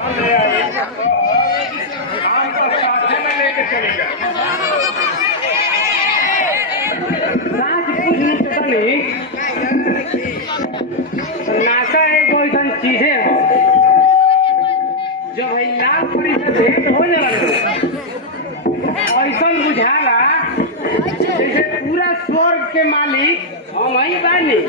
NASA एक ऐसा चीज है जो भाई लाल परी से भेंट हो जाला ऐसा बुझाला जैसे पूरा स्वर्ग के मालिक हम ही बानी।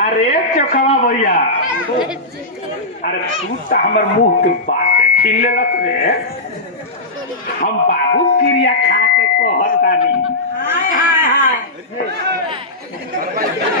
अरे चोखवा भैया, अरे तू तो हमार मुंह के बात छीन लेलस रे। हम बाबू क्रिया खा के कहतानी।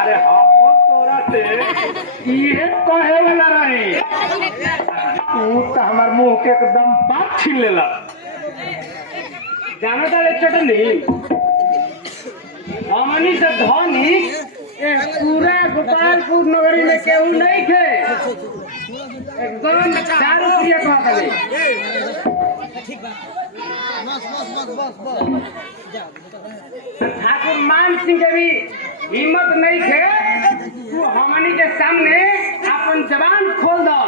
अरे हम तोरा से ये कहे वाला रही, तू तो हमार मुंह के एकदम बात छीन लेलस। जाना था चटनी हमनी से धनी पूरा गोपालपुर नगरी में केहू नहीं थे। एकदम 4 रुपया कहता नहीं। ठाकुर मान सिंह के भी हिम्मत नहीं थे। तू हमनी के सामने अपन जबान खोल दो।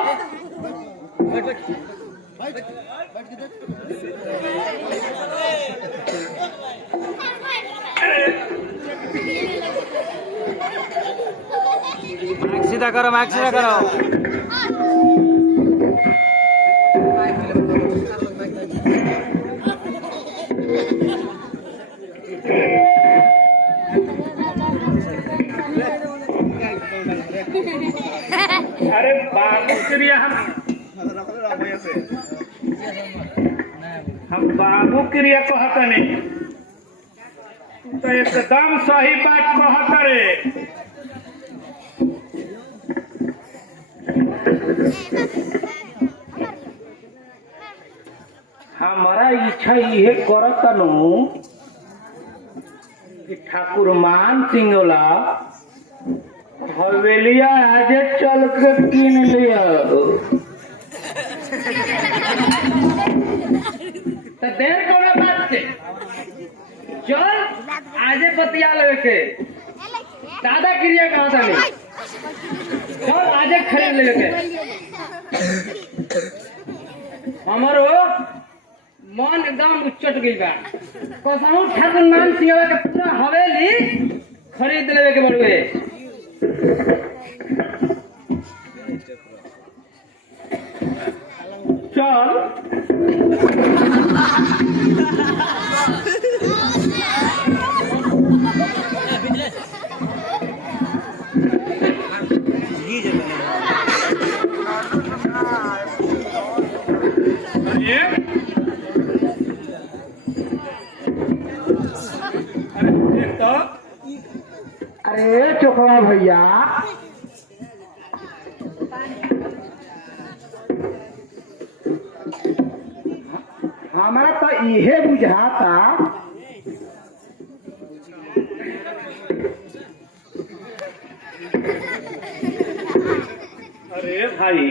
माइक सीधा करो, माइक सीधा करो। अरे बाबू क्रिया हम बाबू क्रिया कहता नहीं, तो एकदम सही बात कहता रे। हमारा इच्छा ये करता नु कि ठाकुर मान सिंह वाला हवेलिया आज चल के किन लिया तो देर कोना बात से चल आजे बतिया लेवे के दादा क्रिया कहता नहीं। चल आजे खरीद लेवे के हमारो मन एकदम उच्चट गई बा। कसमू ठाकुर मान सिंह के पूरा हवेली खरीद लेवे के बड़ुए। चल अरे चोखवा भैया, हमारा तो यह बुझाता अरे भाई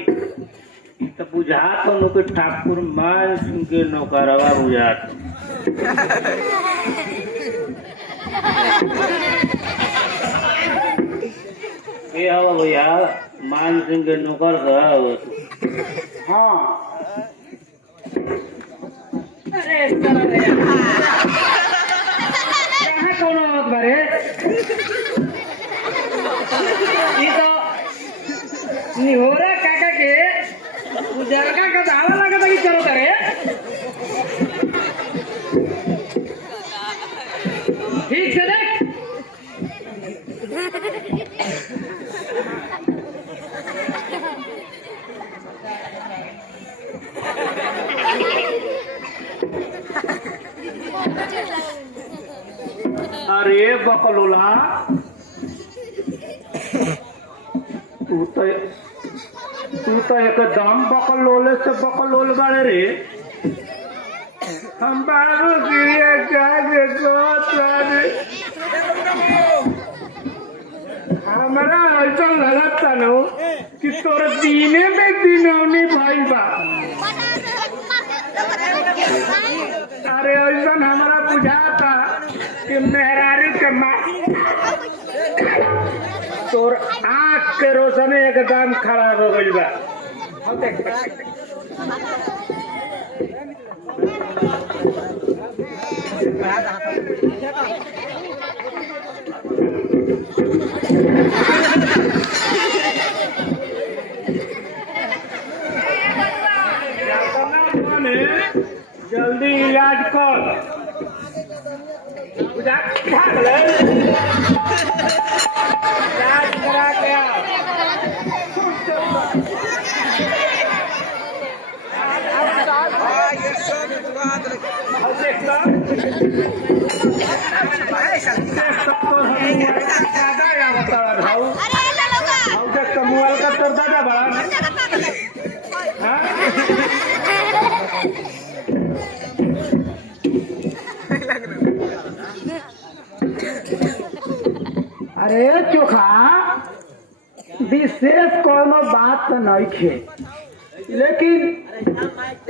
तो बुझात तो ठाकुर मान सिंह के नौकरवा बुझात। भैया मान सिंह के नौकर हाँ। अरे कहाँ कौन बात बारे ये तो निहोरा काका के उजरका का दावा लगा था कि चलो करे ठीक से देख। अरे बकलोला तू तो एकदम बकलोले से बकलोल बाड़े रे। हम बाबू गिरिया जाके हमरा ऐसा लगता न कि तोर दीने में दिनौनी भाई बा। अरे ऐसा हमारा बुझाता कि मेहरारी के माँ तोर आँख के रोशनी एकदम खराब हो गई बा। जल्दी इलाज कर इलाज करा के मोबाइल का तोड़ दादा बड़ा अरे चोखा विशेष कोनो बात तो नहीं खे, लेकिन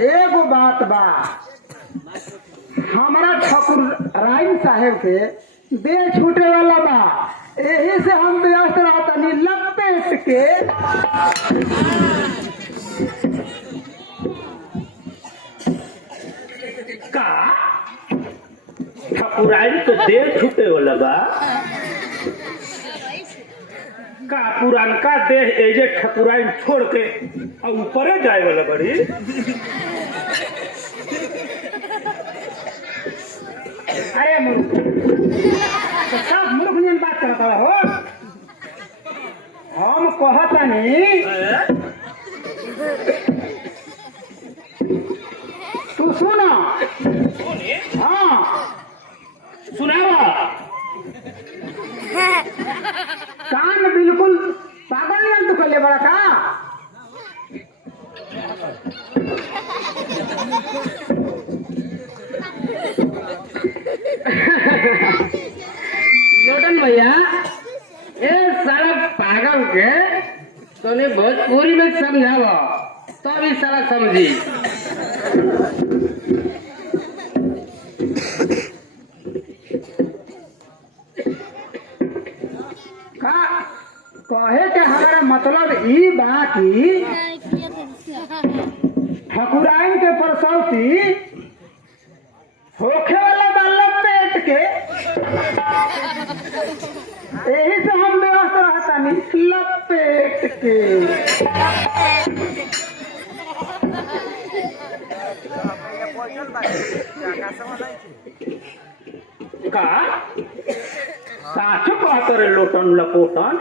एगो बात बा। हमारा ठकुराइन साहेब के देह छूटे वाला बा, यही से हम व्यस्त रहतनी लपेट के। का ठकुराइन तो देह छूटे वाला बा? का पुरानका देह एजे ठकुराइन छोड़ के और ऊपर जाए वाला बड़ी? अरे मूर्ख, तो सब मूर्ख नियन बात करता हो। हम कहतनी तू सुना। हाँ सुनावा। कान बिल्कुल पागल नहीं तो कर ले बड़ा का। लोटन भैया ये साला पागल के तोने भोजपुरी में समझावा तो भी साला समझी। कहे के हमारा मतलब ई बा कि ठकुराइन के प्रसौती होखे वाला बाल पेट के, यही से हम व्यवस्था रहतानी लपेट के। का साचो कहत रे लोटन लपोटन?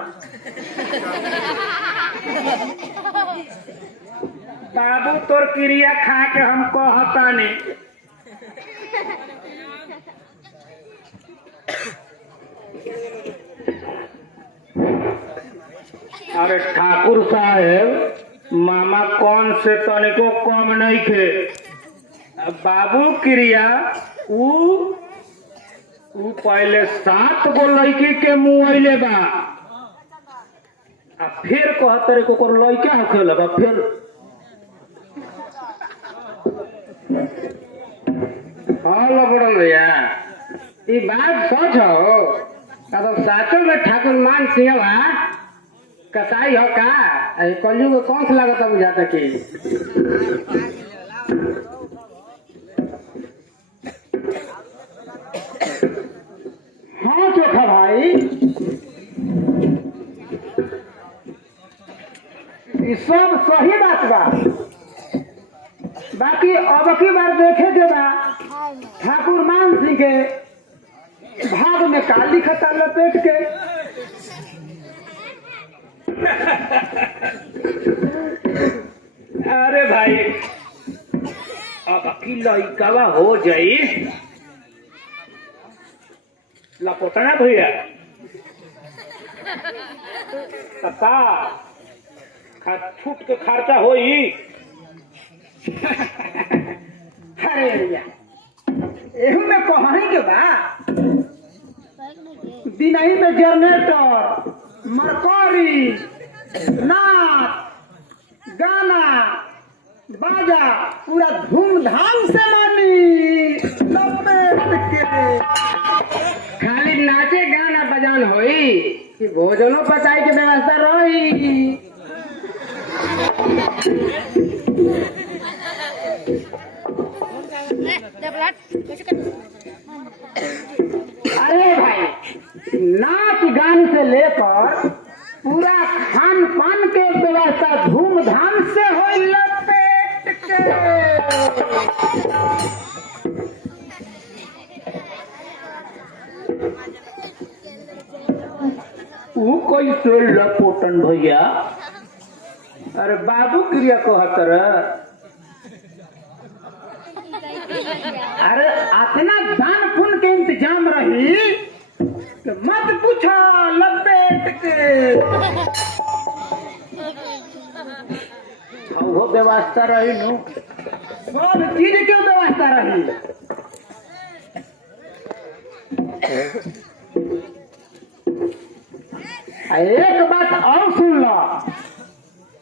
बाबू तोर क्रिया खा के हम कहतानी। अरे ठाकुर साहेब मामा कौन से तनिको कम नहीं थे। बाबू क्रिया ऊ पहले 7 गो लड़की के मुँह बा, आ फिर कहते को लड़का होखे लगा। फिर हाँ लबड़न भैया ये बात सच हो। तो साचो में ठाकुर मान सिंह कसाई हो का कलयुग कौन सा लागत बुझाता कि? हाँ चोखा भाई ये सब सही बात बा। बाकी अब की बार देखे के बा ठाकुर मान सिंह के भाग में का लिखता लपेट के। अरे भाई अब की लड़का हो जाई लपोटना भैया छूट के खर्चा होई। अरे भैया के बा दिनही में जनरेटर मरकरी नाच गाना बाजा पूरा धूमधाम से मानी लपेट के खाली नाचे गाना बजान होई कि भोजनो पचाई के व्यवस्था रही। अरे भाई नाच गान से लेकर पूरा खान पान के व्यवस्था धूमधाम से हो लपेट के वो कोई से लपोटन भैया अरे बाबू क्रिया कहतर अरे इतना दान पुण्य के इंतजाम रही तो मत पूछो लपेट के वो व्यवस्था रही नु सब चीज के व्यवस्था रही। एक बात और सुन लो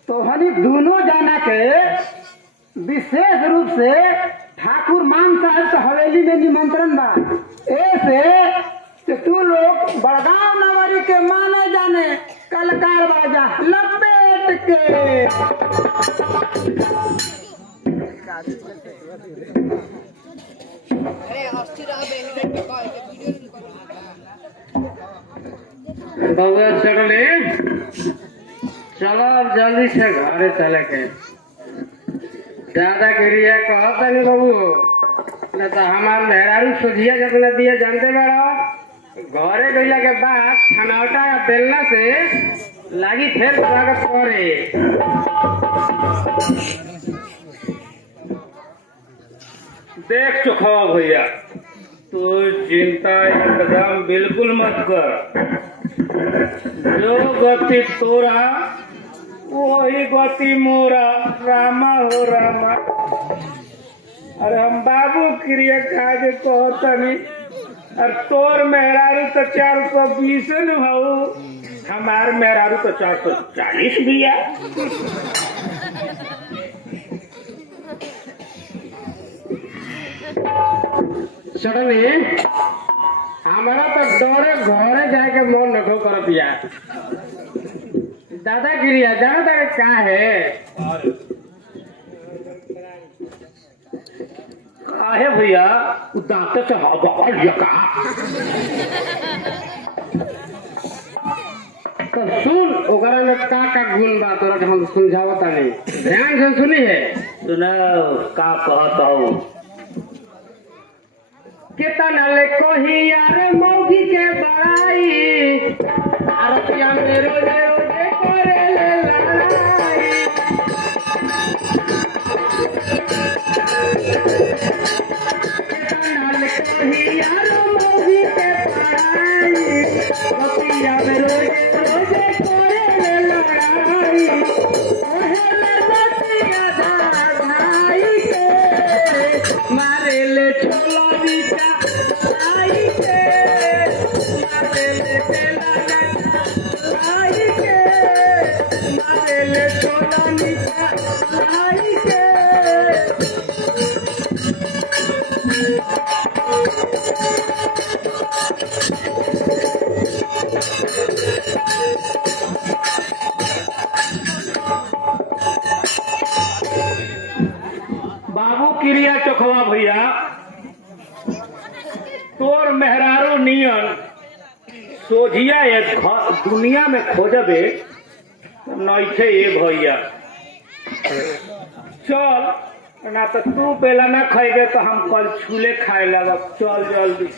तो हनी दोनों जाना के विशेष रूप से ठाकुर मान साहब के हवेली में निमंत्रण बा ऐसे कि तू लोग बड़गांव नवारी के माने जाने कलकार बाजा लपेट के बउआ चले चलो अब जल्दी से घरे चले के दादागिरी कहता नहीं बाबू न तो हमार मेहरारू सोझिया जितना दिया जानते बड़ा घरे गईला के बाद खनौटा या बेलना से लागी फिर स्वागत करे। देख चुखावा भैया तू चिंता एकदम बिल्कुल मत कर जो गति तोरा वही गति मोरा रामा हो रामा। अरे हम बाबू क्रिया काज कहतनी और तोर मेहरारू तो 420 न हो हमार मेहरारू तो 440 बिया। चढ़नी हमारा तो डरे घरे जाके मन रखो कर पिया दादागिरी जाना तक का है काहे भैया दांत से हवा लगा तो सुन ओकरा में का गुण बा तोरा के हम समझावता नहीं ध्यान से सुनी है। सुनाओ का कहता हूँ केतना ले कोही यार मौगी के बड़ाई आरतिया में रोजे रोजे करे ले लड़ाई केतना ले कोही यार मौगी के बड़ाई आरतिया में रोजे रोजे करे ले लड़ाई ओहे ले बतिया धाई के मारे ले छोला बाबू क्रिया चखवा भैया तोर मेहरारू नियन सोझिया एक दुनिया में खोजबे नइखे ये भैया। चल ना तो तू बेला ना खैबे तो हम कल छूले खाए लगब। चल जल्दी।